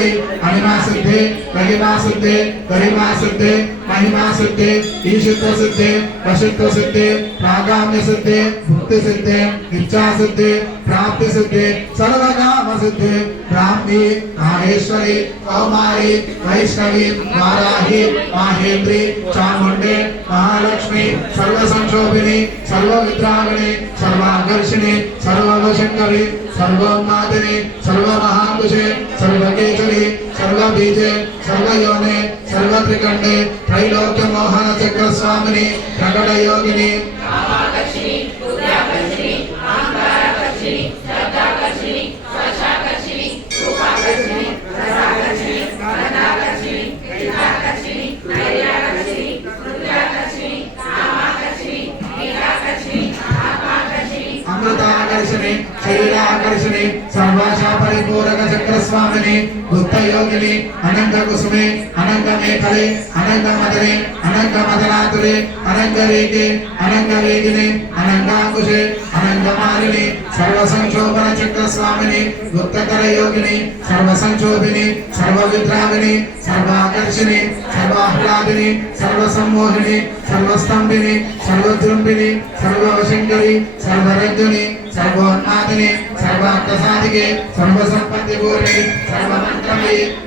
ईश्वरी अनिमा सिद्धि गरिमा सिद्धि गरिमा सिद्धि महिमा सिद्धि ईशित्व सिद्धि वशित्व सिद्धि प्रागाम्य सिद्धि भुक्ति सिद्धि इच्छा सिद्धि प्राप्ति सिद्धि सर्वकाम सिद्धि ब्राह्मी माहेश्वरी कौमारी वैष्णवी वाराही माहेंद्री चामुंडे महालक्ष्मी सर्व संशोभिनी सर्व विद्राविणी सर्वाकर्षिणी सर्ववशंकरी सर्वोन्मादिनी सर्वमहाकुशे सर्वकेचरी सर्वबीजे सर्वयोने सर्वत्रिकंडे त्रैलोक्य मोहन चक्र स्वामिनी प्रकट योगिनी अमृताकर्षिणी शरीराकर्षिणी सर्वाशा परिपूरक चक्र स्वामिनी गुप्त योगिनी अनंत कुसुमे अनंत मेखले अनंत मदने अनंत मदनातुरे अनंत रेगे अनंत रेगिनी अनंताकुशे अनंत मालिनी सर्व संशोभन चक्र स्वामिनी गुप्तकर योगिनी सर्व संशोभिनी सर्व विद्राविनी सर्वाकर्षिणी सर्वाह्लादिनी सर्व सम्मोहिनी सर्वस्तंभिनी सर्वजृंभिनी सर्ववशंकरी सर्वरंजनी सर्वोन्मादिनी सर्वार्थसाधिके सर्वसंपत्तिपूर्णे सर्वमंत्रमयी